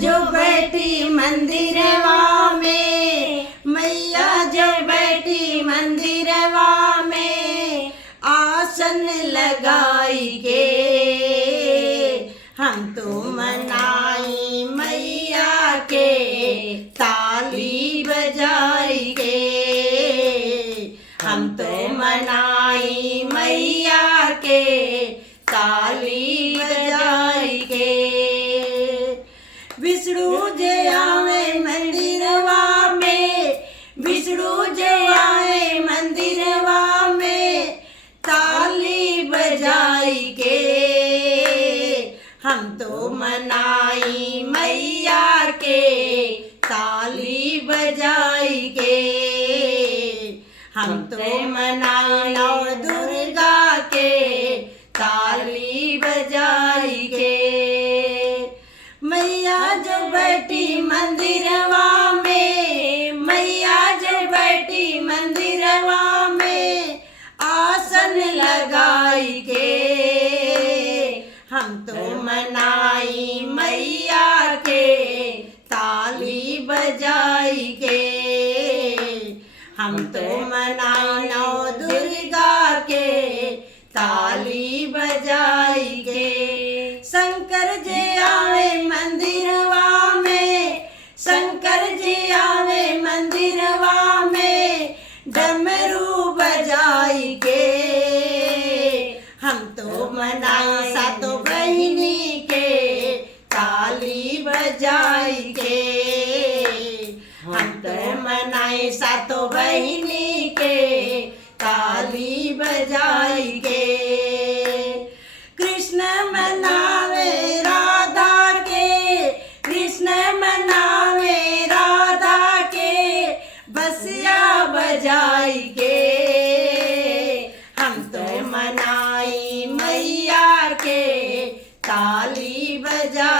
जो बैठी मंदिरवा में, मैया जो बैठी मंदिरवा में, आसन लगाई के हम तो मनाई मैया के, ताली बजाई के हम तो मनाई मैया के, ताली बजाई के। विष्णु जय आवे मंदिरवा में, विष्णु जय आवे मंदिरवा में, ताली बजाई के हम तो मनाई मैया के, ताली बजाई के हम तो मनाई नौ दुर्गा के, ताली बजाई के। मैया जो बैठी मंदिरवा में, मैया जो बैठी मंदिरवा में, आसन लगाई के हम तो मनाई मैया के, ताली बजाई के हम तो मनाई नौ दुर्गा के, ताली बजाई के। शंकर जी आवे मंदिरवा में, शंकर जी आवे मंदिरवा में, डमरू बजाई के हम तो मनाई सातों बहिनी के, ताली बजाई के हम तो मनाई सातों बहिनी के, ताली बजाई के। कृष्ण मनावे राधा के, कृष्ण मनावे राधा के, बसिया बजाई के हम तो मनाई मैया के, ताली बजा